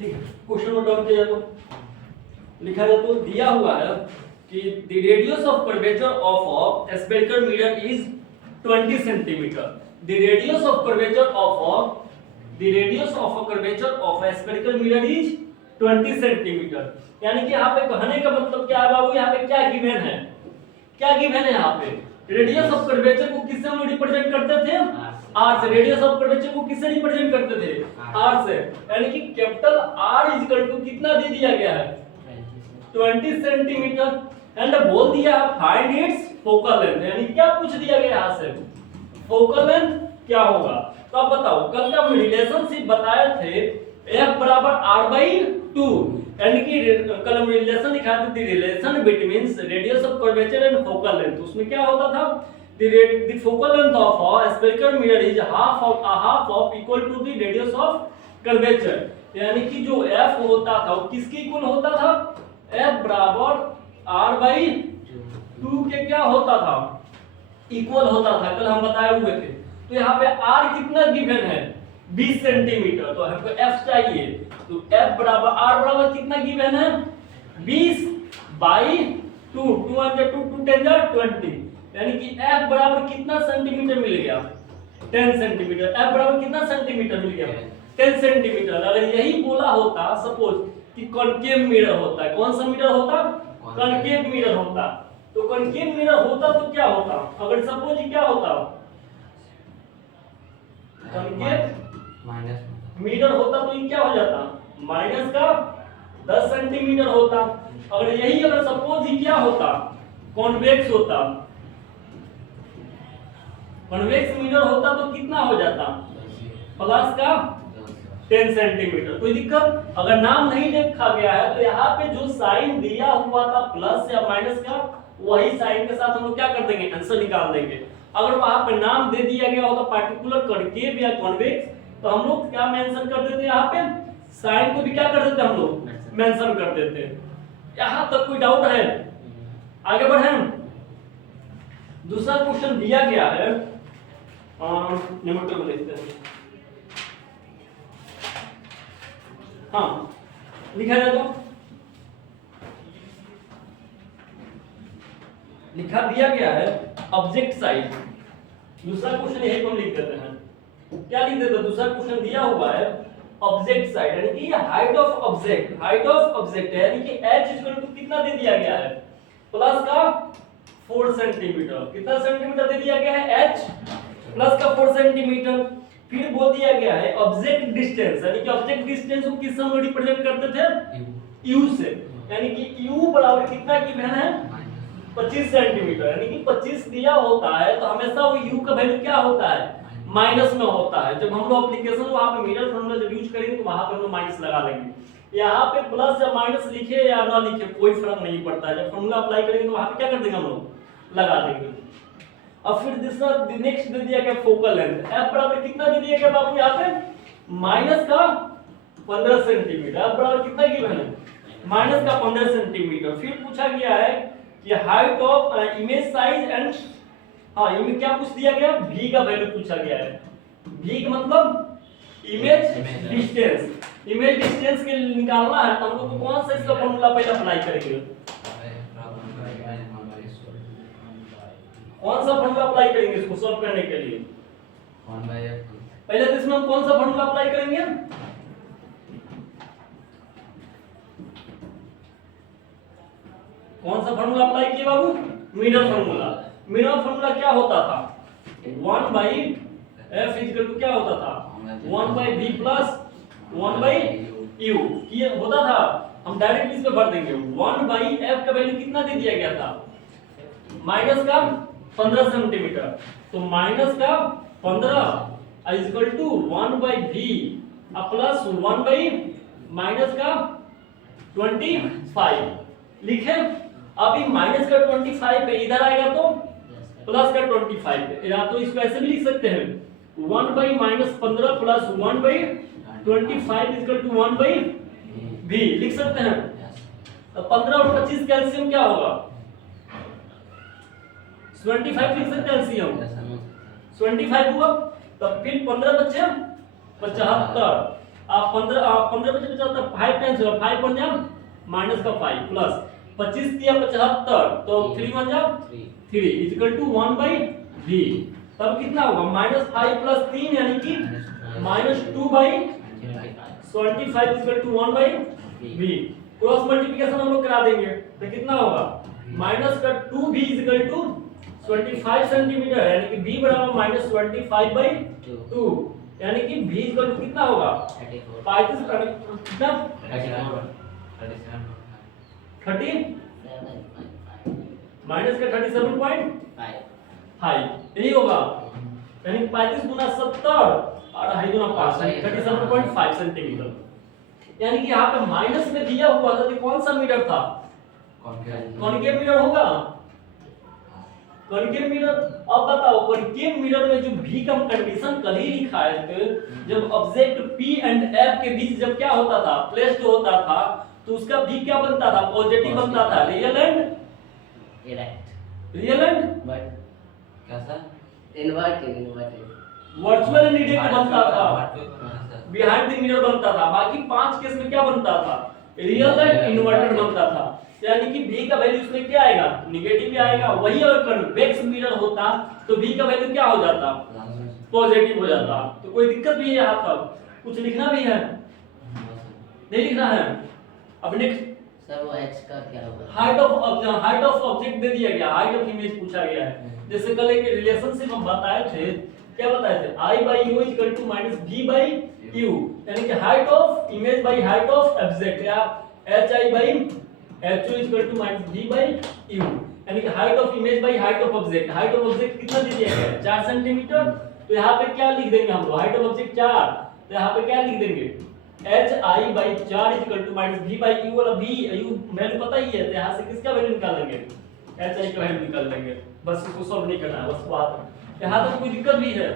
ठीक है, question note down किया तो लिखा जाए तो दिया हुआ है कि the radius of curvature of a spherical mirror is 20 centimetre. The radius of curvature of a spherical mirror is 20 centimetre. यानी कि यहाँ पे कहने का मतलब क्या है बाबू, यहाँ पे क्या गिवन है, क्या गिवन है यहाँ पे? रेडियस ऑफ कर्वेचर को किससे हम रिप्रेजेंट करते थे? आर से। रेडियस ऑफ कर्वेचर को किससे रिप्रेजेंट करते थे? आर से। यानी कि capital R is equal to कितना दे दिया गया है? 20 सेंटीमीटर। एंड बोल दिया फाइंड इट्स फोकल लेंथ, यानी क्या पूछ दिया गया यहाँ से? फोकल लेंथ क्या होगा? तो आप बताओ, कल का हम रिलेशनशिप बताए थे F बराबर R/2, यानी कि कल हम रिलेशन दिखाए थे, relation between radius of curvature and focal length. उसमें क्या होता था? The focal length of a spherical mirror is half of equal to the radius of curvature. यानी कि जो F होता था वो किसके इक्वल होता था? F बराबर R/2 के क्या होता था? इक्वल होता था, कल हम बताए हुए थे। तो यहाँ पे R कितना गिवन है? 20 सेंटीमीटर। तो हमको F चाहिए, तो F बराबर R बराबर कितना गिवन है? 20/2, 2 × 2 2 10 20, यानी कि F बराबर कितना सेंटीमीटर मिल गया? 10 सेंटीमीटर। F बराबर कितना सेंटीमीटर मिल गया? 10 सेंटीमीटर। अगर यही बोला होता सपोज कि कॉनकेव मिरर होता है, कौन सा मिरर होता? कॉनकेव मिरर होता। तो कॉनकेव मिरर होता तो क्या होता? अगर सपोज ये क्या होता? कॉनकेव मिरर होता तो ये क्या हो जाता? माइनस का 10 सेंटीमीटर होता। अगर यही अगर सपोज ये क्या होता? कॉन्वेक्स होता, कॉन्वेक्स मिरर होता तो कितना हो जाता? प्लस का 10 सेंटीमीटर। कोई दिक्कत? अगर नाम नहीं देखा गया है तो यहाँ पे जो साइन दिया हुआ था प्लस या माइनस का, वही साइन के साथ हम लोग क्या कर देंगे? आंसर निकाल देंगे। अगर वहां पे नाम दे दिया गया होगा पार्टिकुलर कॉनकेव या कॉन्वेक्स, तो हम लोग क्या मेंशन कर देते? यहाँ पे साइन को भी क्या कर देते? हम लोग मेंशन कर देते। यहाँ तक कोई डाउट है? आगे बढ़े। दूसरा क्वेश्चन दिया गया है, न्यूमेरिकल में देखते हैं। हाँ, लिखा जाए तो लिखा दिया गया है ऑब्जेक्ट साइड। दूसरा क्वेश्चन यही हम लिख देते हैं। क्या लिख देते हैं? दूसरा क्वेश्चन दिया हुआ है ऑब्जेक्ट साइड, यानी कि height of object, height of object है, यानी कि h इक्वल टू कितना दे दिया गया है? प्लस का 4 सेंटीमीटर। कितना सेंटीमीटर दे दिया गया है? h प्लस का 4 सेंटीमीटर। फिर बोल दिया गया है ऑब्जेक्ट डिस्टेंस, यानी कि ऑब्जेक्ट डिस्टेंस को किस हम रिप्रेजेंट करते थे? u से। यानी कि u बराबर कितना गिवन है? 25 सेंटीमीटर। यानी कि 25 दिया होता है तो हमेशा वो u का वैल्यू क्या होता है? माइनस में होता है। जब हम लोग एप्लीकेशन वहां पे मिरर फॉर्मूला जब यूज करेंगे तो वहां पे हम लोग माइनस लगा देंगे। यहाँ पे प्लस या माइनस लिखे या ना लिखे कोई फर्क नहीं पड़ता है। जब फॉर्मूला अप्लाई करेंगे तो वहां पे क्या कर देंगे? हम लोग लगा देंगे। अब फिर दूसरा नेक्स्ट दे दिया गया फोकल लेंथ। f बराबर कितना दे दिया गया बाबू? यहाँ पे माइनस का 15 सेंटीमीटर। f बराबर कितना गिवन है? माइनस का 15 सेंटीमीटर। फिर पूछा गया है कि height of image size and, हाँ इमेज क्या पूछ दिया गया? v का वैल्यू पूछा गया है। v का मतलब इमेज डिस्टेंस। इमेज डिस्टेंस के लिए निकालना है तो हम लोग कौन सा इसका फॉर्मूला पहले अप्लाई करेंगे? कौन सा फॉर्मूला अप्लाई करेंगे इसको सॉल्व करने के लिए? 1/f। पहले तो इसमें हम कौन सा फॉर्मूला अप्लाई करेंगे? कौन सा फॉर्मूला अप्लाई किए बाबू? Mirror formula. मिरर फॉर्मूला क्या होता था? 1/f इक्वल टू क्या होता था? 1/v plus 1/u। ये होता था, हम डायरेक्ट इस पे भर देंगे। 1/f का वैल्यू कितना दे दिया गया था? माइनस का 15 सेंटीमीटर। तो माइनस का 15 is equal to 1/v plus 1/ minus का 25 लिखे। अभी माइनस का 25 पे इधर आएगा तो प्लस का 25 पे, या तो इसको ऐसे भी लिख सकते हैं 1/-15 plus 1/25 is equal to 1/v लिख सकते हैं। तो 15 और 25 का एलसीएम क्या होगा? 25 लिख सकते हैं एलसीएम 25 हुआ। तब फिर 15 बचे 75। आप 15 बजे बचा 5 टाइम्स होगा, 5 बन जा माइनस का 5 प्लस 25 दिया 75, तो 3 बन जा 3 इक्वल टू 1 बाई v। तब कितना होगा -5 प्लस 3 यानी कि -2 by 25 equal to 1 by v। Cross multiplication हम लोग करा देंगे तो कितना होगा माइनस का 2v इक्वल टू 25 सेंटीमीटर, यानी कि v बराबर -25 बाई 2, यानी कि v इक्वल टू कितना होगा 35 कितना 30 माइनस का 37.5 यही होगा, यानी 35 गुना 70 और 2.5 गुना 5 37.5 सेंटीमीटर। यानी कि यहाँ पे माइनस में दिया हुआ था कि कौन सा मीटर था, कॉनकेव मीटर होगा, कॉनकेव मीटर। अब बताओ कॉनकेव मीटर में जो v का कंडीशन कल ही लिखा है, जब ऑब्जेक्ट p एंड f के बीच जब क्या होता था प्लेस्ड होता था तो उसका v क्या बनता था पॉजिटिव बनता था, रियल एंड बट कैसा इन्वर्टेड वर्चुअल नेगेटिव बनता था, बिहाइंड द मिरर बनता था। बाकी 5 केस में क्या बनता था रियल एंड इन्वर्टेड बनता था, यानी कि v का वैल्यू इसमें क्या आएगा नेगेटिव ही आएगा। वही अगर कन्वेक्स मिरर होता तो v का वैल्यू क्या हो जाता पॉजिटिव हो जाता। तो कोई दिक्कत भी है यहाँ तक, कुछ लिखना भी है नहीं लिखना है। अब नेक्स्ट सर वो h का क्या होगा, हाइट ऑफ ऑब्जेक्ट दे दिया गया, हाइट ऑफ इमेज पूछा गया है। जैसे कल एक रिलेशनशिप हम बताए थे, क्या बताए थे i by u equal to minus v by u, यानी कि height of image by height of object, या hi by hu equal to minus v by u, यानी कि height of image by height of object. Height of object कितना दे दिया गया है 4 सेंटीमीटर, तो यहाँ पे क्या लिख देंगे हम लोग हाइट ऑफ ऑब्जेक्ट 4, तो यहाँ पे क्या लिख देंगे hi by 4 equal to minus v by u, वाला v u वैल्यू पता ही है, तो यहाँ से किसका वैल्यू निकालेंगे hi का वैल्यू निकाल लेंगे। बस इसको सॉल्व नहीं करना है, बस बात यहाँ तक कोई दिक्कत भी है।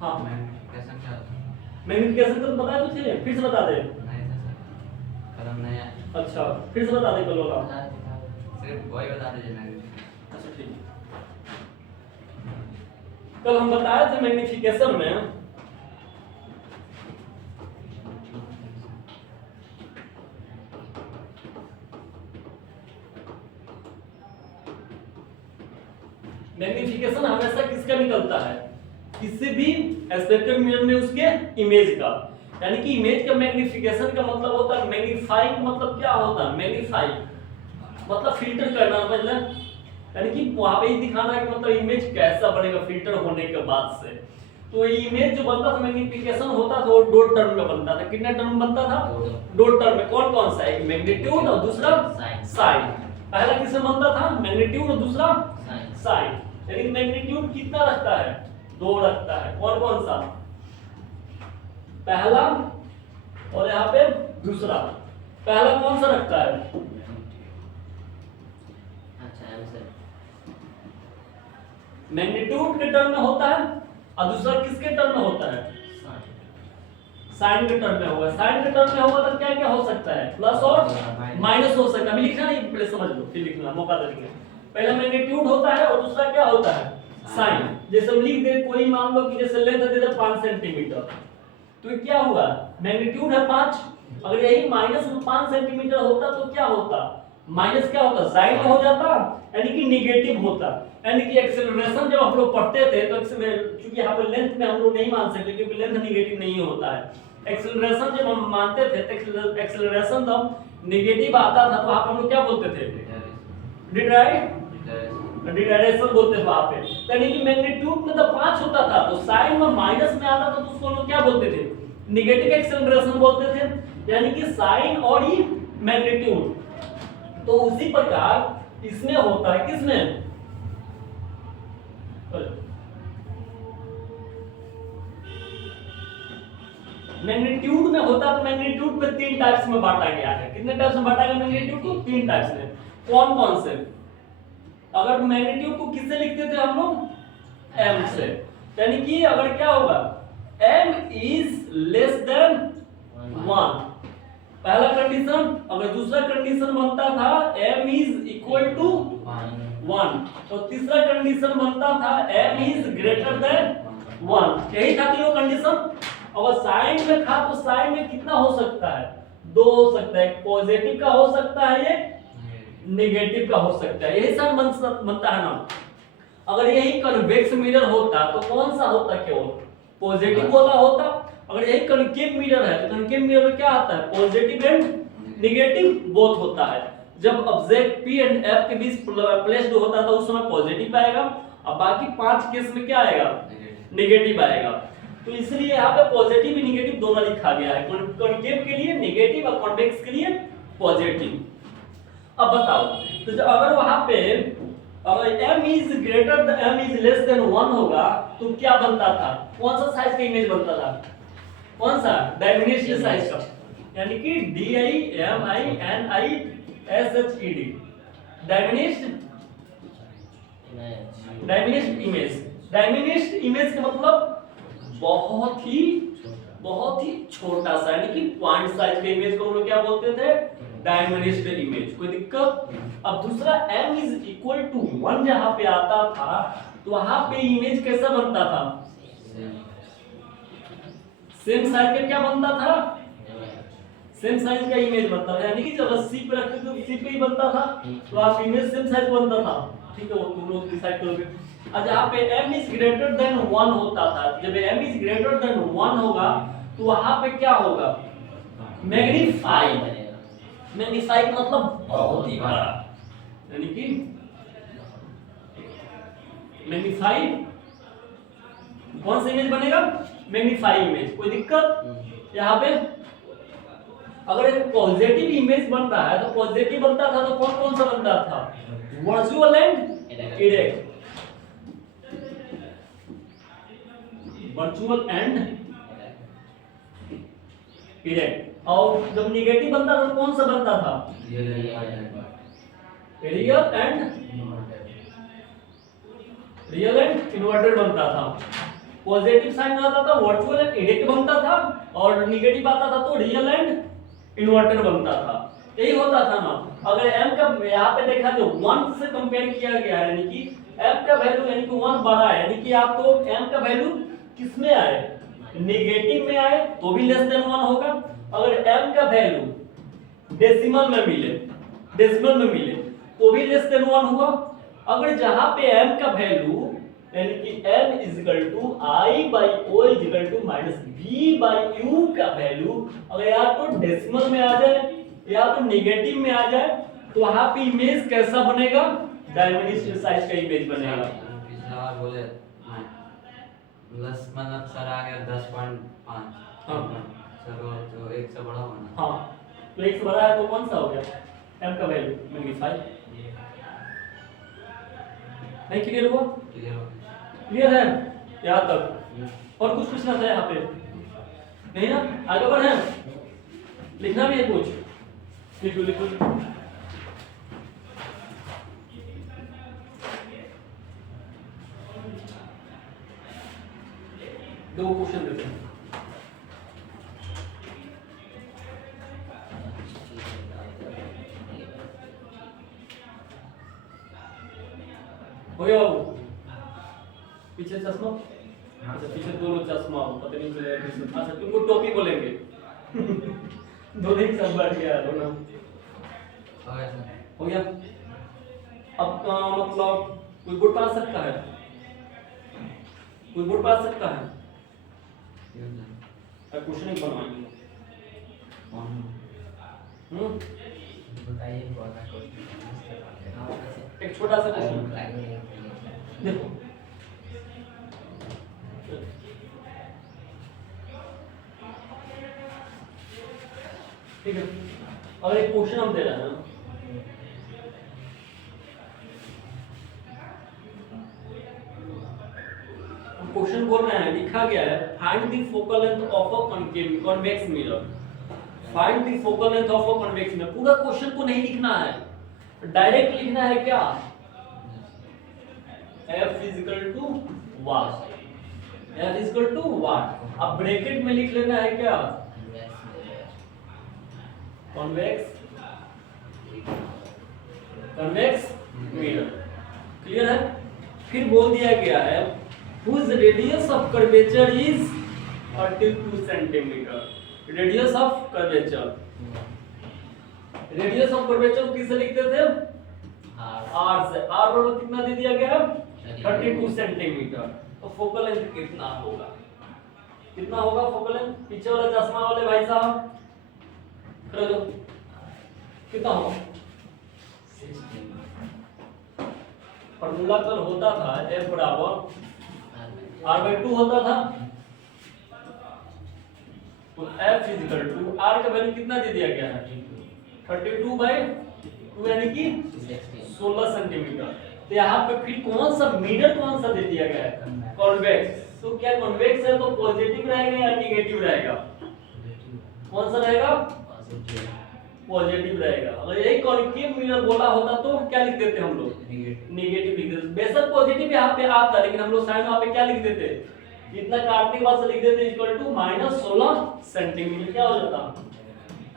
हाँ मैग्निफिकेशन तो बता दो, फिर से बता दे। कलम नहीं है, अच्छा फिर से बता दे कल वाला। सिर्फ वही बता दीजिए मैग्नीफिकेशन। अच्छा ठीक, कल हम बताए थे मैग्निफिकेशन में मैग्निफिकेशन हमेशा किसका निकलता है किसी भी एस्पेक्ट मिरर में उसके इमेज का, यानी कि इमेज का मैग्निफिकेशन का मतलब होता है मैग्नीफाइंग, मतलब क्या होता है मैग्नीफाइंग मतलब फिल्टर करना, मतलब यानी कि वहां पे ही दिखाना है कि मतलब इमेज कैसा बनेगा फिल्टर होने के बाद से। तो ये इमेज जो बनता था मैग्निफिकेशन होता था वो 2 टर्म में बनता था। कितने टर्म बनता था 2 टर्म में। कौन कौन सा, एक मैग्नीट्यूड और दूसरा साइन। पहला किसमें बनता था मैग्नीट्यूड और दूसरा साइन। यानी मैग्नीट्यूड कितना रखता है 2 रखता है। कौन कौन सा, पहला और यहाँ पे दूसरा। पहला कौन सा रखता है, अच्छा आंसर मैग्नीट्यूड के टर्म में होता है और दूसरा किसके टर्म में होता है साइन के टर्म में होगा। साइन के टर्म में होगा तो क्या क्या हो सकता है प्लस और माइनस हो सकता है। अभी लिखना नहीं, पहले समझ लो फिर लिखना मौका देंगे। पहला मैग्नीट्यूड होता है और दूसरा क्या होता है साइन। जैसे हम लिख दे कोई मान लो कि जैसे लेंथ दे दे 5 सेंटीमीटर, तो क्या हुआ मैग्नीट्यूड है 5, अगर यही माइनस 5 सेंटीमीटर होता तो क्या होता माइनस क्या होता साइन हो जाता, यानी कि नेगेटिव होता। यानी कि एक्सेलरेशन जब हम लोग पढ़ते थे तो क्योंकि यहाँ पे लेंथ में हम लोग नहीं मान सकते क्योंकि लेंथ नेगेटिव नहीं होता है। एक्सेलरेशन जब हम मानते थे तो एक्सेलरेशन जब नेगेटिव आता था तो वहां पे हम लोग क्या बोलते थे डिटायरेशन बोलते थे वहां पे। यानी कि मैग्नीट्यूड में तो 5 होता था तो साइन में माइनस में आता था तो उसको हम लोग क्या बोलते थे नेगेटिव एक्सेलरेशन बोलते थे, यानी कि साइन और ही मैग्नीट्यूड। तो उसी प्रकार इसमें होता है किसमें मैग्नीट्यूड में होता तो मैग्नीट्यूड में 3 टाइप्स में बांटा गया है। कितने टाइप्स में बांटा गया मैग्नीट्यूड को 3 टाइप्स में। कौन कौन से, अगर मैग्नीट्यूड को किससे लिखते थे हम लोग m से, यानी कि अगर क्या होगा m इज लेस देन 1 पहला कंडीशन, अगर दूसरा कंडीशन बनता था m इज इक्वल टू 1 तो तीसरा कंडीशन बनता था m इज ग्रेटर देन 1। यही था तीनों कंडीशन। अगर साइन में था तो साइन में कितना हो सकता है, दो हो सकता है, पॉजिटिव का हो सकता है, ये नेगेटिव का हो सकता है, यही सब बनता है ना। अगर यही कन्वेक्स मिरर होता तो कौन सा होता, केवल पॉजिटिव वाला होता। अगर यही कनकेव मिरर है तो कनकेव मिरर में क्या आता है, पॉजिटिव एंड नेगेटिव बोथ होता है। जब ऑब्जेक्ट P एंड F के बीच प्लेस्ड होता है तो उस समय पॉजिटिव आएगा, और बाकी 5 केस में क्या आएगा, नेगेटिव आएगा। तो इसलिए यहाँ पे पॉजिटिव और नेगेटिव दोनों लिखा गया है, कॉन्केव के लिए नेगेटिव और कॉन्वेक्स के लिए पॉजिटिव। अब बताओ, तो अगर वहां पे अगर m is greater than m is less than 1 होगा तो क्या बनता था, कौन सा साइज का इमेज बनता था, कौन सा, डायमेंशनल साइज का, यानी कि DIMINISHED, dimensional image. Dimensional image का मतलब बहुत ही छोटा सा, यानी कि पॉइंट साइज का इमेज को हम लोग क्या बोलते थे, डायमेंशनल इमेज। कोई दिक्कत। अब दूसरा m इज इक्वल टू 1 जहां पे आता था तो वहां पे इमेज कैसा बनता था, सेम साइज का क्या बनता था, सेम साइज का इमेज बनता था, यानी कि जब सी पे रखते थे तो सी पे ही बनता था, तो आप इमेज सेम साइज बनता था। ठीक है, वो तुम लोग डिसाइड करोगे। और जहां पे m इज ग्रेटर देन 1 होता था, जब m इज ग्रेटर देन 1 होगा तो वहां पे क्या होगा, मैग्नीफाई। मैग्नीफाई का मतलब बहुत ही बड़ा, यानी कि मैग्नीफाई कौन सा इमेज बनेगा, मैग्नीफाई इमेज। कोई दिक्कत। यहाँ पे अगर एक पॉजिटिव इमेज बन रहा है तो पॉजिटिव बनता था तो कौन कौन सा बनता था, virtual and erect, virtual and erect. और जब नेगेटिव बनता था तो कौन सा बनता था, रियल एंड इन्वर्टेड बनता था। पॉजिटिव साइन आता था वर्चुअल एंड इरेक्ट बनता था, और नेगेटिव आता था तो रियल एंड इन्वर्टेड बनता था। यही होता था ना। अगर m का यहाँ पे देखा जो 1 से कंपेयर किया गया है, यानी कि m का वैल्यू यानी कि 1 बड़ा है, यानी कि आपको m का वैल्यू किस में आए, नेगेटिव में आए तो भी लेस देन 1 होगा। अगर m का वैल्यू डेसिमल में मिले तो भी लेस देन 1 हुआ। अगर जहां पे m का वैल्यू यानी कि m equal to i by o equal to minus b by u का वैल्यू अगर या तो डेसिमल में आ जाए या तो नेगेटिव में आ जाए तो वहां पे इमेज कैसा बनेगा, डायमेंशनल साइज का इमेज बनेगा। पिछला बार बोले प्लस मतलब सर आ गया 10.5। हाँ सर वो तो 1 से बड़ा होना। हाँ, तो 1 से बड़ा है तो कौन सा हो गया, m का वैल्यू मैग्नीफाई। नहीं क्लियर हुआ, क्लियर हो क्लियर है यहाँ तक। और कुछ पूछना था यहाँ पे नहीं ना, आगे बढ़े, लिखना भी है कुछ, लिखो लिखो। दो क्वेश्चन देते हैं। हो गया बाबू, पीछे चश्मा, अच्छा पीछे दोनों चश्मा हो, पता नहीं चलेगा। अच्छा तुमको टोपी बोलेंगे दोनों एक साथ बैठ गया दोनों। गया सर। हो गया। अब मतलब कोई बोर्ड पा सकता है, कोई बोर्ड पा सकता है, क्वेश्चन ही बनवाएंगे। बताइए कौन सा क्वेश्चन, एक छोटा सा क्वेश्चन देखो, ठीक है। अगर एक क्वेश्चन हम दे रहे हैं, क्वेश्चन बोल रहे हैं, लिखा गया है find the focal length of a convex mirror. Find the focal length of a convex mirror. पूरा क्वेश्चन को नहीं लिखना है, डायरेक्ट लिखना है क्या, f equal to what, f equal to what. अब ब्रैकेट में लिख लेना है क्या, कॉन्वेक्स मिरर। क्लियर है। फिर बोल दिया गया है whose radius of curvature is 32 centimetre. Radius of curvature, radius of curvature किससे लिखते थे? आर से। आर बराबर कितना दे दिया गया है? 32 सेंटीमीटर। तो फोकल लेंथ कितना होगा? कितना होगा फोकल लेंथ? पीछे वाला चश्मा वाले भाई साहब खड़े हो, कितना होगा? फॉर्मूला कल होता था F बराबर r/2 होता था। तो F इक्वल टू r का वैल्यू कितना दे दिया गया है? 32/2 यानी कि 16 सेंटीमीटर। तो यहाँ पे फिर कौन सा मीटर कौन सा दे दिया गया है? कॉन्वेक्स। तो क्या कॉन्वेक्स है तो पॉजिटिव रहेगा या निगेटिव रहेगा? कौन सा रहेगा? पॉजिटिव रहेगा। अगर यही कॉन्केव मिरर बोला होता तो क्या लिख देते हम लोग? नेगेटिव लिख देते। बेशक पॉजिटिव यहाँ पे आता लेकिन हम लोग साइन वहाँ पे क्या लिख देते? इतना काटने के बाद से लिख देते इक्वल टू -16 सेंटीमीटर। क्या हो जाता?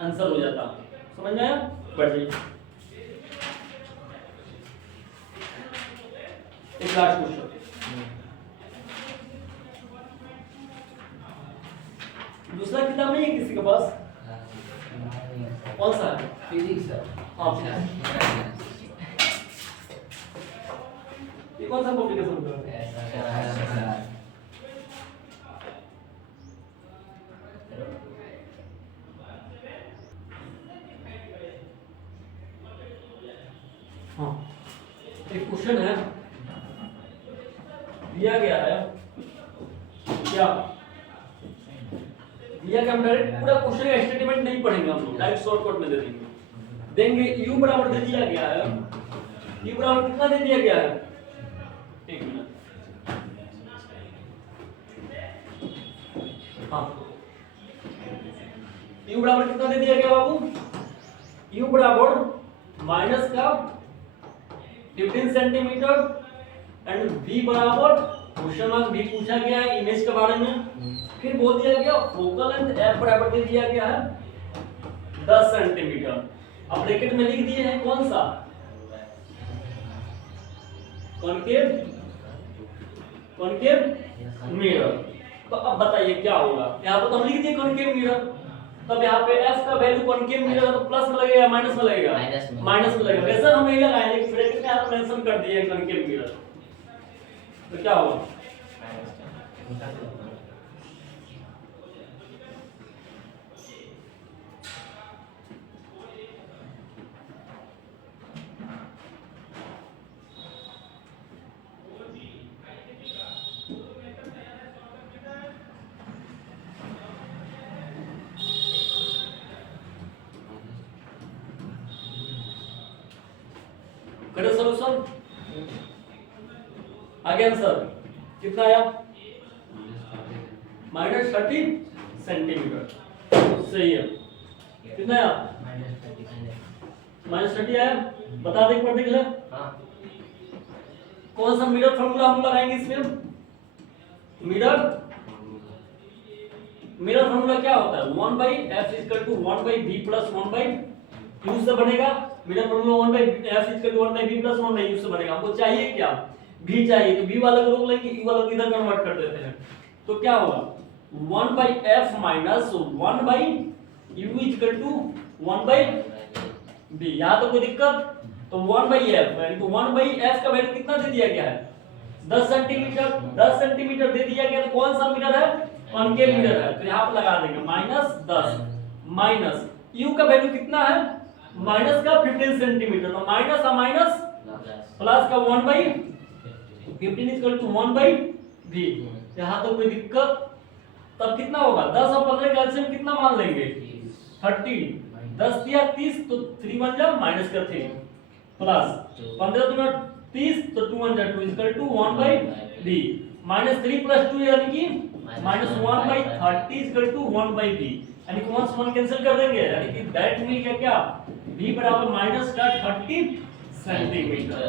आंसर हो जाता। समझ में आया? बढ़ जाइए। एक लास्ट क्वेश्चन। दूसरा किताब नहीं है किसी के पास? कौन सा है? फिजिक्स है। हाँ, ये कौन सा पब्लिकेशन कर रहे हैं? हाँ, एक क्वेश्चन है दिया गया है क्या? दिया गया, हम डायरेक्ट पूरा क्वेश्चन का स्टेटमेंट नहीं पढ़ेंगे, हम लोग डायरेक्ट शॉर्टकट में दे देंगे। u बराबर दे दिया गया है। u बराबर कितना दे दिया गया है? एक मिनट। हाँ, u बराबर कितना दे दिया गया बाबू? u बराबर माइनस का 15 सेंटीमीटर एंड v बराबर क्वेश्चन मार्क v पूछा गया है इमेज के बारे में। फिर बोल दिया गया फोकल लेंथ f बराबर दे दिया गया है 10 सेंटीमीटर। अब ब्रैकेट में लिख दिए हैं कौन सा? Concave, concave mirror. तो अब बताइए क्या होगा? यहाँ पर तो हम लिख दिए कॉनकेव मिरर। तब यहाँ पे f का वैल्यू कॉनकेव मिरर तो प्लस में लगेगा माइनस में लगेगा? माइनस में लगेगा। वैसे हम नहीं लगाए लेकिन ब्रैकेट में यहाँ मेंशन कर दिए कॉनकेव मिरर। तो क्या होगा? करें सॉल्यूशन। आगे आंसर कितना आया? -30 सेंटीमीटर। सही है। कितना आया? -30 आया। बता दे एक बार देख ले। कौन सा मिरर फार्मूला हम लगाएंगे इसमें? मिरर फार्मूला क्या होता है? 1/f = 1/v + 1/u से बनेगा। Mirror formula 1/f = 1/v + 1/u से बनेगा। हमको चाहिए क्या? v चाहिए। तो v वाला को रोक लेंगे, u वाला को इधर कन्वर्ट कर देते हैं। तो क्या होगा? 1/f - 1/u = 1/v। यहाँ तो कोई दिक्कत? तो 1/f यानी कि 1/f का वैल्यू कितना दे दिया गया है? 10 सेंटीमीटर। 10 सेंटीमीटर दे दिया गया तो कौन सा मिरर है? कॉनकेव मिरर है। तो यहाँ पे लगा देंगे -10 माइनस u का वैल्यू कितना है? माइनस का 15 सेंटीमीटर। तो माइनस का माइनस प्लस का 1/15 = 1/v। यहाँ तो कोई दिक्कत? तब कितना होगा? 10 और 15 का एलसीएम कितना मान लेंगे? 30। 10 दिया 30 तो 3 बन जा माइनस का 3 प्लस 15 दूना 30 तो 2 1 जा 2 = 1/v। -3 + 2 यानी कि -1/30 = 1/v। यानी कि 1 से 1 कैंसिल कर देंगे यानी कि दैट मिल गया क्या? v बराबर -30 सेंटीमीटर।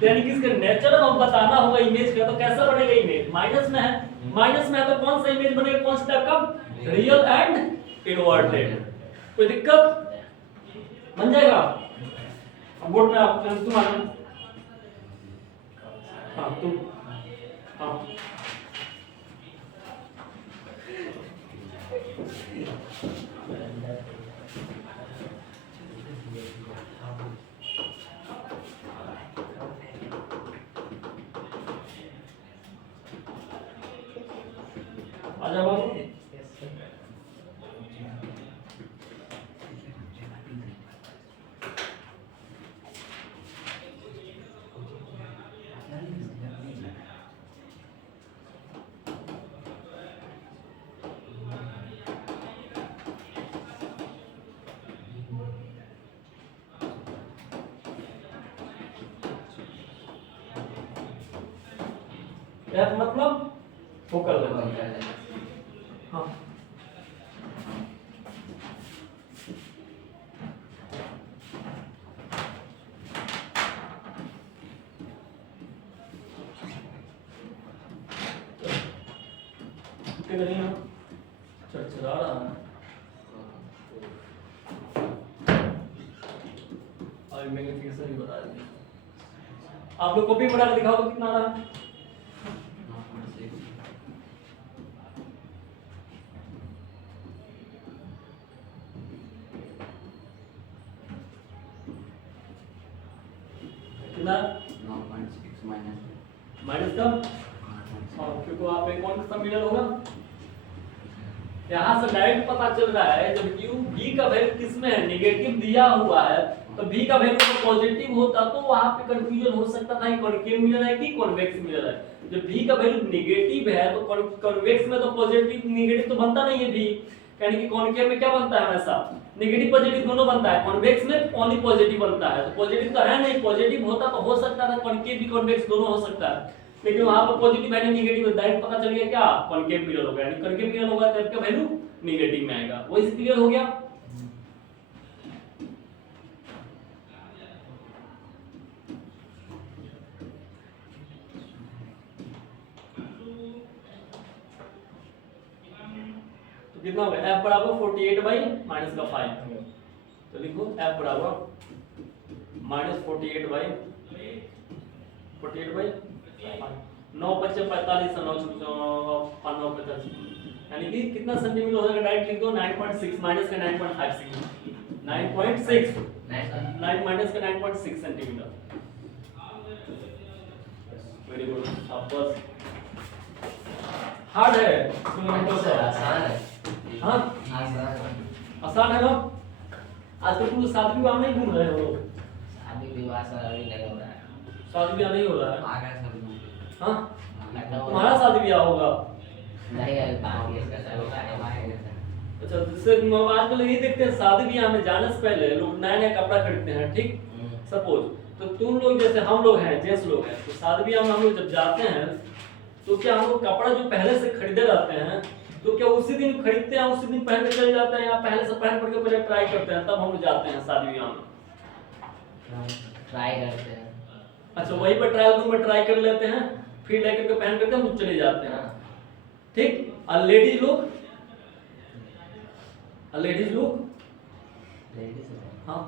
तो यानी कि इसका नेचर हम बताना होगा इमेज का। तो कैसा बनेगा इमेज? माइनस में है। माइनस में है तो कौन सा इमेज बनेगा? कौन सा टाइप का? Real and inverted. कोई दिक्कत? बन जाएगा। अब बोर्ड में आप तुम आना। हाँ तुम। हाँ आजा बाबू। F मतलब फोकल लेंथ। हाँ कितने करेंगे हम? चरचरा रहा है। और मैग्नीफिकेशन भी बता देंगे। आप लोग कॉपी बना के दिखाओ तो कितना आ रहा है? 9.6 कितना? 9.6 माइनस माइनस का और क्योंकि वहाँ पे कौन सा मिलर होगा? यहाँ से डायरेक्ट पता चल रहा है जब u v का वैल्यू किस में है, नेगेटिव दिया हुआ है, तो v का वैल्यू तो पॉजिटिव होता तो वहाँ पे कंफ्यूजन हो सकता था कि कॉनकेव मिलर है कि कॉन्वेक्स मिलर है। जब v का वैल्यू नेगेटिव है तो कॉन्वेक्स में तो पॉजिटिव नेगेटिव तो बनता नहीं है v, यानी कि कॉनकेव में क्या बनता है हमेशा नेगेटिव पॉजिटिव दोनों बनता है, कॉन्वेक्स में ओनली पॉजिटिव बनता है। तो पॉजिटिव तो है नहीं, पॉजिटिव होता तो हो सकता था कॉनकेव भी कॉन्वेक्स दोनों हो सकता है, लेकिन वहां पर पॉजिटिव वैल्यू नेगेटिव डायरेक्ट पता चल गया क्या कॉनकेव मिरर होगा, यानी कॉनकेव मिरर होगा तो इसका वैल्यू नेगेटिव में आएगा। वही से क्लियर हो गया। तो कितना हो गया f बराबर 48 बाई माइनस का 5, तो लिखो f बराबर माइनस 48 बाई 9 5 45 9 9 50, यानी कि कितना सेंटीमीटर हो जाएगा? डायरेक्ट लिख दो 9.6 माइनस का 9.56 9.6 9 माइनस का 9.6 सेंटीमीटर। वेरी गुड, शाबाश। हार्ड है आसान है। हाँ आसान है ना। आजकल तुम शादी विवाह में ही घूम रहे हो, शादी विवाह से अभी लगा हुआ है। शादी ब्याह नहीं हो रहा है। आ गया सब। हाँ लगता है तुम्हारा शादी ब्याह होगा। नहीं है, बाकी इसका सब होता है। अच्छा जिससे आजकल यही देखते हैं शादी ब्याह में जाने से पहले लोग नया नया कपड़ा खरीदते हैं, ठीक सपोज। तो तुम लोग जैसे हम लोग हैं जेंट्स लोग हैं, तो शादी ब्याह में हम लोग जब जाते हैं तो क्या हम लोग कपड़ा जो पहले से खरीदे रहते हैं तो क्या उसी दिन खरीदते हैं उसी दिन पहन के चले जाते हैं, या पहले से पहन पड़ के पहले ट्राई करते हैं तब हम लोग जाते हैं शादी ब्याह में? ट्राई करते हैं। अच्छा वहीं पर ट्रायल रूम में ट्राई कर लेते हैं, फिर लेकर के पहन करके हम लोग चले जाते हैं, ठीक। और लेडीज लोग हाँ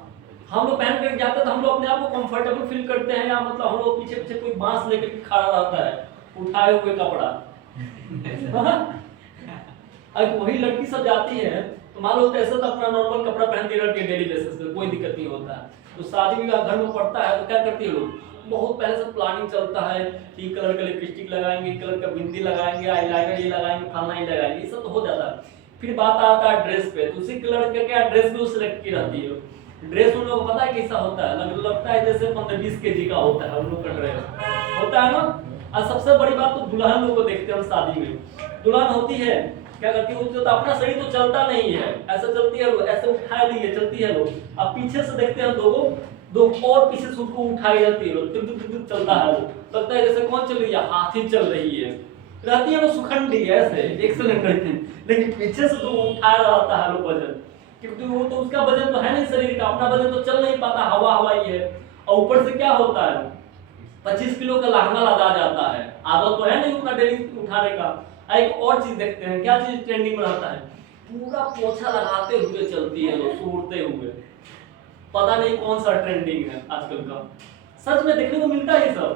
हम लोग पहन करके जाते हैं तो हम लोग अपने आप को कंफर्टेबल फील करते हैं, या मतलब हम लोग पीछे पीछे कोई बांस लेकर के खड़ा रहता है उठाए हुए कपड़ा। अगर वही लड़की सब जाती है तो मान लो ऐसा तो अपना नॉर्मल कपड़ा पहनती रहती है डेली बेसिस पे, कोई दिक्कत नहीं होता है। तो शादी विवाह घर में पड़ता है तो क्या करती है लोग, बहुत पहले से प्लानिंग चलता है कि कलर का लिपस्टिक लगाएंगे, कलर का बिंदी लगाएंगे, आईलाइनर ये लगाएंगे, फलना ये लगाएंगे, ये सब तो हो जाता है। फिर बात आता है ड्रेस पे, तो उसी कलर का क्या ड्रेस भी सिलेक्ट की रहती है। ड्रेस उन लोगों को पता है कैसा होता है, लगता है जैसे 15-20 केजी का होता है उन लोग का ड्रेस होता है ना। और सबसे बड़ी बात तो दुल्हन लोग को देखते हैं शादी में, दुल्हन होती है क्या करती है, तो अपना शरीर तो चलता नहीं है, ऐसा चलती है लोग, ऐसे उठाए ली है चलती है लोग, अब पीछे से देखते हैं दो और पीछे से उसको उठाई जाती है लोग, टिक चलता है वो, लगता है जैसे कौन चल रही है, हाथी चल रही है, रहती है ना सुखंडी ऐसे एक सिलेंडर की, लेकिन पीछे से तो उठाया रहता है लोग वजन, क्योंकि वो तो उसका वजन तो है नहीं शरीर का, अपना वजन तो चल नहीं पाता, हवा ही है। और ऊपर से क्या होता है 25 किलो का लहंगा लगा जाता है, आदत तो है नहीं उतना डेली उठाने का। एक और चीज देखते हैं, क्या चीज ट्रेंडिंग में रहता है, पूरा पोछा लगाते हुए चलती है लोग, सूरते हुए, पता नहीं कौन सा ट्रेंडिंग है आजकल का, सच में देखने को मिलता है ये सब।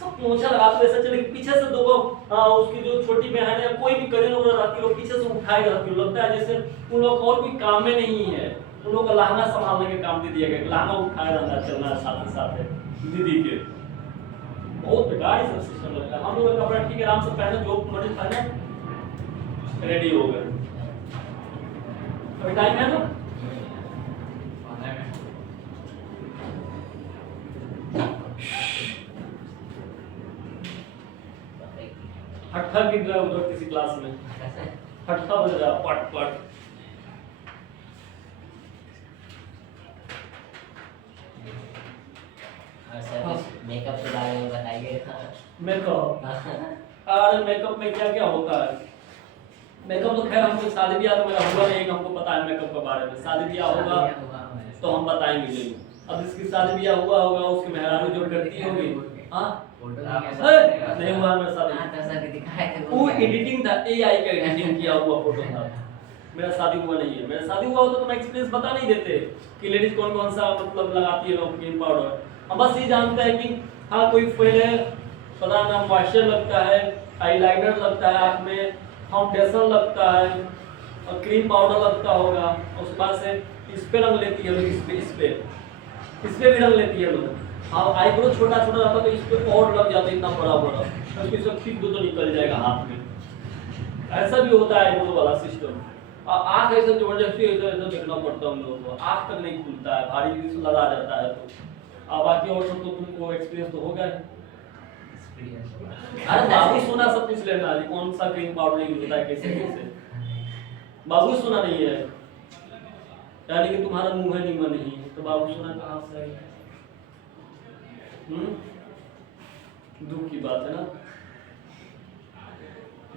सब पोंछा लगा तो ऐसा चले कि पीछे से दो उसकी जो छोटी बहन है कोई भी कजन वगैरह रहती है लोग पीछे से उठाए रहती है, लगता है जैसे उन लोग और कोई काम में नहीं है, उन लोग का लहंगा संभालने के काम दे दिया गया, लहंगा उठाए रहना चलना साथ ही साथ है दीदी के। बहुत बेकार ही सब सिस्टम लगता है। हम लोग का कपड़ा ठीक है आराम से पहने, जो मर्जी पहने, रेडी हो गए। अभी टाइम है तो हट्ठा गिर रहा है उधर किसी क्लास में, हट्ठा बज रहा है पट पट। और सर मेकअप के बारे में बताइए। मेकअप, अरे मेकअप में क्या क्या होता है? मेकअप तो खैर हमको शादी ब्याह तो मेरा हुआ नहीं, हमको पता है मेकअप के बारे में। शादी ब्याह होगा तो हम बताएंगे जरूर। अब इसकी शादी ब्याह हुआ होगा, उसकी मेहरारू जो करती होगी, हाँ नहीं हुआ मेरा शादी, वो एडिटिंग था, एआई का एडिटिंग किया हुआ फोटो था। मेरा शादी हुआ नहीं है। मेरा शादी हुआ होता तो मैं एक्सपीरियंस बता नहीं देते कि लेडीज कौन कौन सा मतलब लगाती है लोग क्रीम पाउडर। हम बस ये जानते हैं कि हाँ कोई पहले पता ना मॉइस्चर लगता है, आईलाइनर लगता है आँख में, फाउंडेशन लगता है और क्रीम पाउडर लगता होगा। उसके बाद से इस पे रंग लेती है लोग, इस पे भी रंग लेती है लोग। हाँ आईब्रो छोटा छोटा रहता तो इस पे और लग जाता इतना बड़ा बड़ा, उसकी सब खींच दो तो निकल जाएगा हाथ में। ऐसा भी होता है आईब्रो वाला सिस्टम। आँख ऐसे जबरदस्ती ऐसा ऐसा देखना पड़ता है हम लोगों को, आँख तक नहीं खुलता है, भारी चीज लगा जाता है। तो अब बाकी और सब तो तुमको एक्सपीरियंस तो होगा ही। अरे बाबू सोना सब कुछ लेना है, कौन सा क्रीम पाउडर यूज होता है कैसे कैसे। बाबू सोना नहीं है यानी कि तुम्हारा मुंह है निमन नहीं है, तो बाबू सोना कहाँ से आएगा? दुख की बात है ना।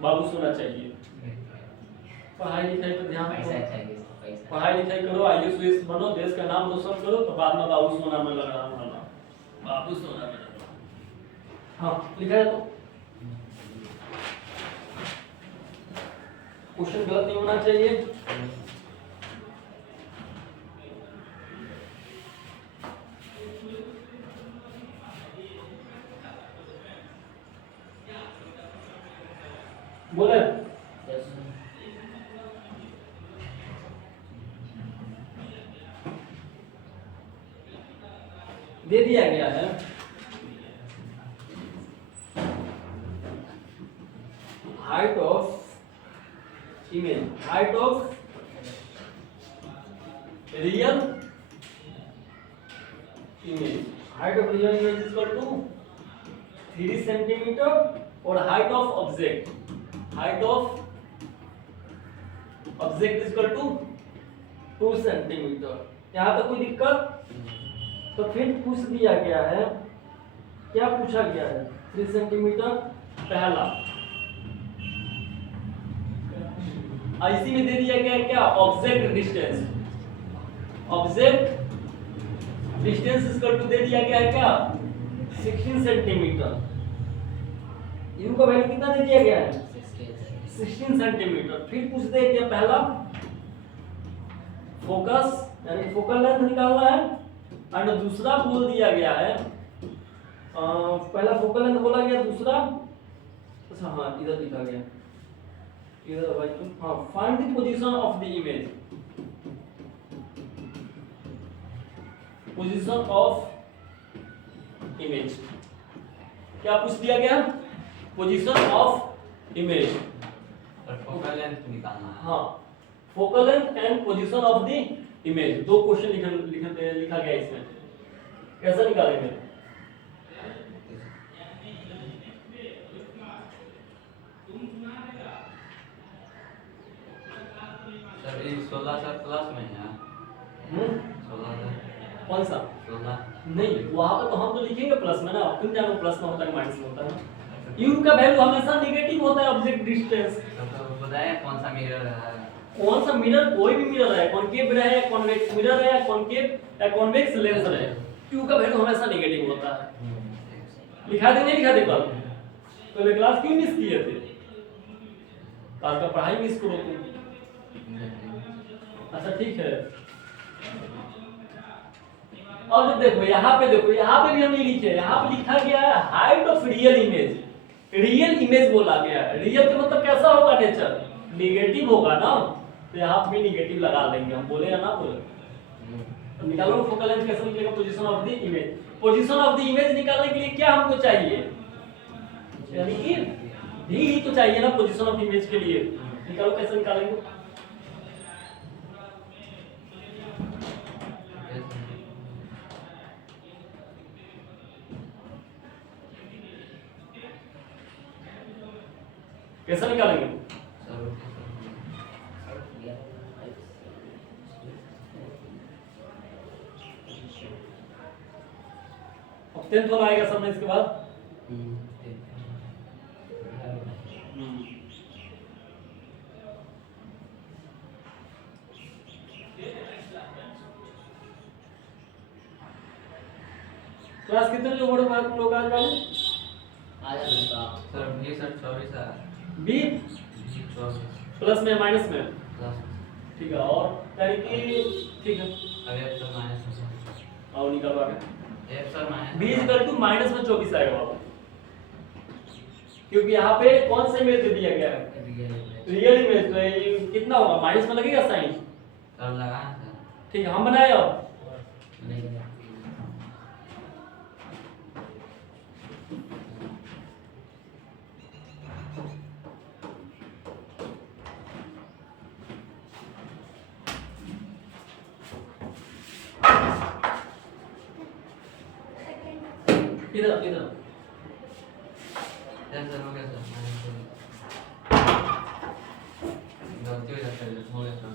बाबू सोना चाहिए। पढ़ाई लिखाई पर ध्यान दो, पढ़ाई लिखाई करो, आईएएस यूएस बनो, देश का नाम रोशन करो, तो बाद में बाबू सोना में लग रहा हूँ। बाबू सोना में हाँ लिखा है तो क्वेश्चन गलत नहीं होना चाहिए। बोले दे दिया गया है height of image, height of real image, height of real image is equal to 3 centimeter और height of object, height of object is equal to 2 centimeter। यहाँ तक कोई दिक्कत? तो फिर पूछ दिया गया है, क्या पूछा गया है? 3 सेंटीमीटर पहला, इसी में दे दिया गया है क्या? Object distance, object distance equal to दे दिया गया है क्या? 16 सेंटीमीटर। यू का वैल्यू कितना दे दिया गया है? 16 सेंटीमीटर। फिर पूछ दे क्या पहला फोकस यानी फोकल लेंथ निकालना है, और दूसरा बोल दिया गया है पहला फोकल लेंथ बोला गया, दूसरा अच्छा हाँ इधर लिखा गया, इधर भाई तुम हाँ find the position of the image, position of image. क्या पूछ दिया गया? Position of image, focal length निकालना है। हाँ focal length and position of the image, दो क्वेश्चन लिखा गया इसमें। कैसा निकालेंगे? सर ये 16 सर प्लस में है। 16 सर कौन सा? 16 नहीं वहां पे तो हम तो लिखेंगे प्लस में ना, तुम जानो प्लस में होता है माइनस में होता है ना। यू का वैल्यू हमेशा नेगेटिव होता है ऑब्जेक्ट डिस्टेंस। तो बताएं कौन सा मिरर है? कौन सा मिरर? कोई भी मिरर है, कॉनकेव रहे, कॉन्वेक्स मिरर है, कॉनकेव या कॉन्वेक्स लेंस रहे, क्यू का वैल्यू हमेशा नेगेटिव होता है। लिखा दे नहीं लिखा दे कल? तो क्लास क्यों मिस किए थे? आज का पढ़ाई मिस करो तुम। अच्छा ठीक है। और जब देखो यहाँ पे भी हम ये लिखे, यहाँ पे लिखा गया है height of real image. Real image बोला गया है, रियल का मतलब कैसा होगा नेचर, निगेटिव होगा ना, तो यहाँ पे निगेटिव लगा देंगे हम, बोले या ना बोले। तो निकालो फोकल लेंथ कैसे निकलेगा, position of the image. Position of the image निकालने के लिए क्या हमको चाहिए, यानी कि भी ही तो चाहिए ना पोजीशन ऑफ इमेज के लिए। निकालो कैसे निकालेंगे, कैसे निकालेंगे, अब 10th वाला आएगा सामने इसके बाद। क्लास कितने लोग लोग आज वाले, सर 20 और 24 आ 20 24 प्लस में माइनस में, प्लस ठीक है। और यानी कि ठीक है, अभी अब तो माइनस और निकालो आगे। एक सर माइनस 20 इक्वल टू माइनस में 24 आएगा बाबू, क्योंकि यहाँ पे कौन सा इमेज दे दिया गया है, रियल इमेज, तो ये कितना होगा, माइनस में लगेगा साइन, सर लगा सर ठीक है। हम बनाए अब इधर इधर सर हो गया सर माइनस गलती हो जाता है, हो गया सर।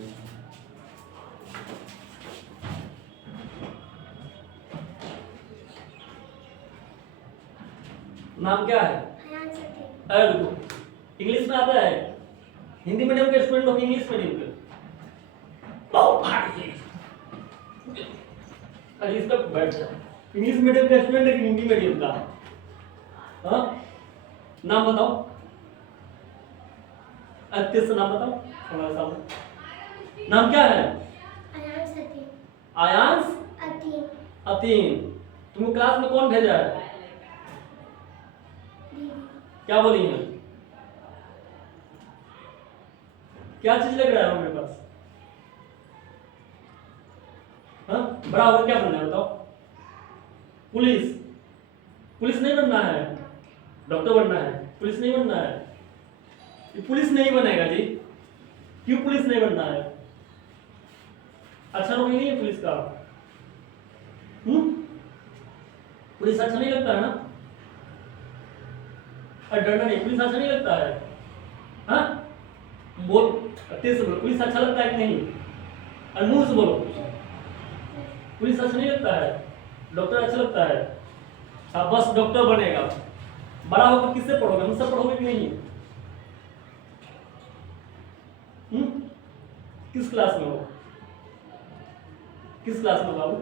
नाम क्या है, अरे रुको, इंग्लिश में आता है, हिंदी मीडियम के स्टूडेंट हो कि इंग्लिश मीडियम के, अरे इसका बैठ जा, इंग्लिश मीडियम का स्टूडेंट है कि हिंदी मीडियम का, हाँ नाम बताओ, अच्छे से नाम बताओ हमारे सामने, नाम क्या है, आयांश अतीम। तुमको क्लास में कौन भेजा है, क्या बोली है, क्या चीज लग रहा है मेरे पास, हाँ बड़ा होकर क्या बनना है बताओ, पुलिस, पुलिस नहीं बनना है, डॉक्टर बनना है, पुलिस नहीं बनना है, ये पुलिस नहीं बनेगा जी, क्यों पुलिस नहीं बनना है, अच्छा नौकरी नहीं है पुलिस का, पुलिस अच्छा नहीं लगता है ना, और डरना नहीं, पुलिस अच्छा नहीं लगता है, हाँ बोल तेज से बोलो, पुलिस अच्छा लगता है कि नहीं, और मुंह से बोलो, पुलिस अच्छा नहीं लगता है, डॉक्टर अच्छा लगता है, हाँ बस डॉक्टर बनेगा, बड़ा होकर किससे पढ़ोगे, हमसे पढ़ोगे कि नहीं, किस क्लास में हो, किस क्लास में बाबू,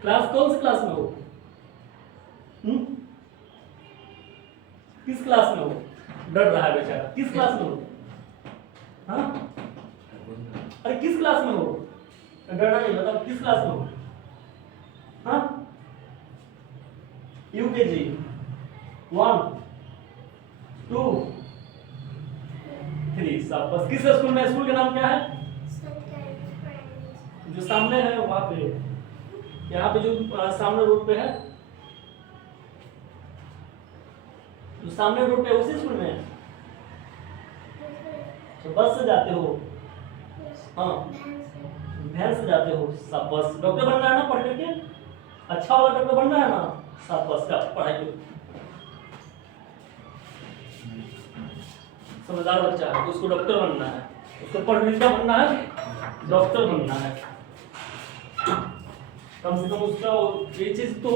क्लास कौन सी क्लास में हो, किस क्लास में हो, डर रहा है बेचारा, किस क्लास में हो, हाँ अरे किस क्लास में हो, डरना नहीं, बताओ किस क्लास में हो, हाँ यूकेजी 1 2 3 सब बस। किस स्कूल में, स्कूल का नाम क्या है, जो सामने है वहां पे, यहाँ पे जो सामने रोड पे है, जो सामने रोड पे उसी स्कूल में है, तो बस से जाते हो, हाँ भैंस से जाते हो, सब बस। डॉक्टर बनना है ना पढ़ करके, अच्छा वाला डॉक्टर बनना है ना, सब बस का पढ़ाई करो, समझदार बच्चा है तो उसको डॉक्टर बनना है, उसको पढ़ लिख कर बनना है, डॉक्टर बनना है, कम से कम उसका ये चीज तो,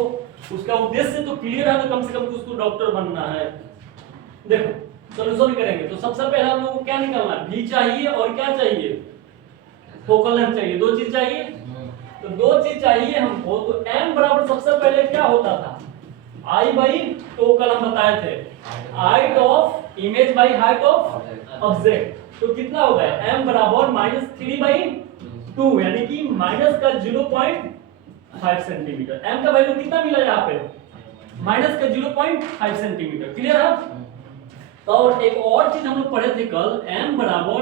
उसका उद्देश्य तो क्लियर है, तो कम से कम उसको डॉक्टर बनना है। देखो सोल्यूशन करेंगे तो सबसे पहले हम लोग को क्या निकालना है, भी चाहिए और क्या चाहिए, फोकल लेंथ चाहिए, दो चीज चाहिए, तो दो चीज चाहिए हमको, तो m बराबर सबसे पहले क्या होता था, I बाई, तो कल हम बताए थे height of image by height of object, तो कितना हो गया m बराबर -3/2, यानी कि माइनस का 5 सेंटीमीटर। m का वैल्यू कितना मिला यहाँ पे? माइनस का 0.5 सेंटीमीटर। क्लियर है? तो एक और चीज हम लोग पढ़े थे कल, m बराबर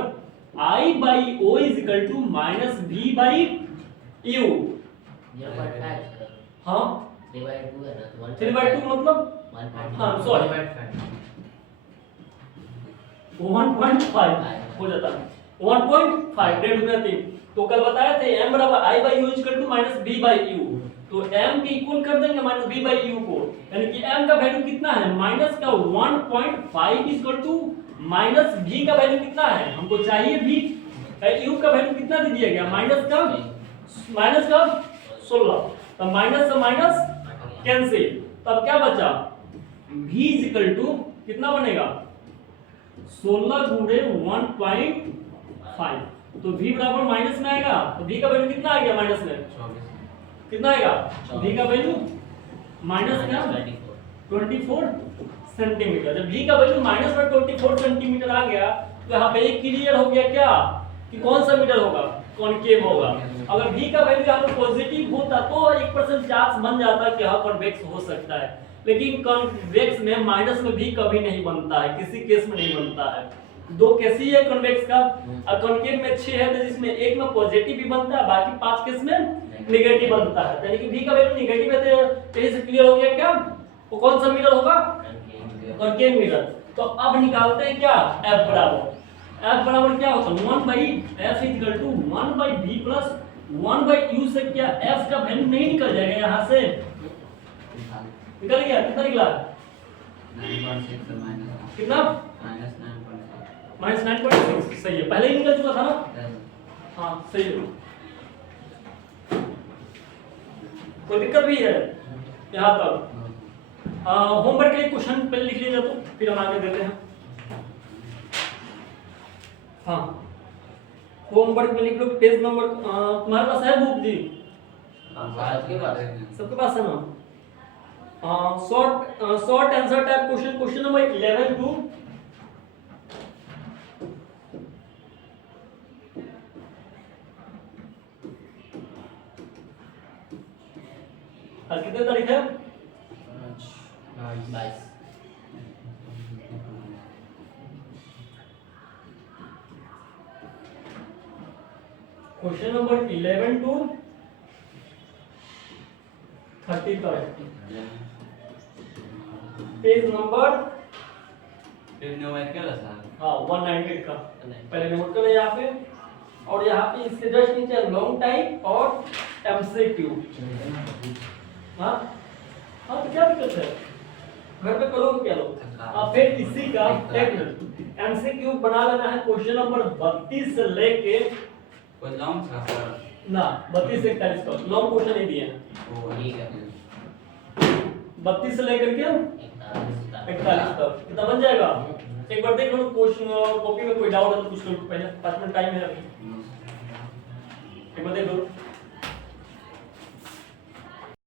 I by O is equal to minus V by U। 0.5 हाँ 3/2 है ना, तो 3/2 मतलब 1.5 हाँ सॉरी 1.5 हो जाता है 1.5 डेढ़ गुना 3। तो कल बताए थे m बराबर I by U equal to minus V by U। तो m के इक्वल कर देंगे माइनस V बाई U को, यानी कि m का वैल्यू कितना है? माइनस का 1.5 इक्वल टू माइनस V का वैल्यू कितना है? हमको चाहिए V, U का वैल्यू कितना दे दिया गया? माइनस का 16। तो माइनस से माइनस कैंसिल, तब क्या बचा? V इज इक्वल टू कितना बनेगा? 16 गुणे 1.5। तो V बराबर माइनस में आएगा, तो V का वैल्यू कितना आ गया माइनस में? 24 कितना आएगा? V का वैल्यू माइनस क्या? 24 24 सेंटीमीटर। जब V का वैल्यू माइनस में 24 सेंटीमीटर आ गया तो यहाँ पे एक क्लियर हो गया क्या कि कौन सा मीटर होगा? कॉनकेव होगा। अगर V का वैल्यू यहाँ पे पॉजिटिव होता तो 1% चांस बन जाता कि हाँ कॉन्वेक्स हो सकता है, लेकिन कॉन्वेक्स में माइनस में भी कभी नहीं बनता है, किसी केस में नहीं बनता है। दो केस ही है कॉन्वेक्स का, और कॉनकेव में 6 है तो जिसमें एक में पॉजिटिव भी बनता है, बाकी 5 केस में नेगेटिव बनता है। यानी कि V का वैल्यू नेगेटिव है तो यही से क्लियर हो गया क्या वो कौन सा मीटर होगा? Concave metre. तो अब निकालते हैं क्या? F बराबर क्या होता है? 1 by F is equal to 1 by V plus 1 by U से क्या F का वैल्यू नहीं निकल जाएगा यहाँ से? निकल गया? कितना निकला? 9.6 माइनस कितना? माइनस 9.6 -9.6। सही है, पहले ही निकल चुका था ना। हाँ सही है। कोई दिक्कत भी है यहाँ तक? होमवर्क के लिए क्वेश्चन पहले लिख लीजिए तो फिर हम आगे देते हैं। हाँ होमवर्क में लिख लो पेज नंबर, तुम्हारे पास है बुक जी? सबके पास है ना? Short answer type question, question number 11 to आज कितने तारीख है? 22 क्वेश्चन नंबर 11 टू 30 तक, पेज नंबर हाँ 198 का। पहले नोट करें यहाँ पे, और यहाँ पे इसके जस्ट नीचे लॉन्ग टाइप और एमसीक्यू। हाँ हाँ तो क्या दिक्कत है? घर पे करोगे क्या लोग? फिर इसी का एक मिनट एमसीक्यू बना लेना है। क्वेश्चन नंबर 32 से लेके कोई लॉन्ग था सर ना 32 से 41 तक लॉन्ग क्वेश्चन नहीं दिए हैं। वो ठीक है 32 से लेकर के 41 तक कितना बन जाएगा? एक बार देख लो क्वेश्चन कॉपी में कोई डाउट है तो पूछ लो, पहले 5 मिनट टाइम है अभी। एक बार देख लो।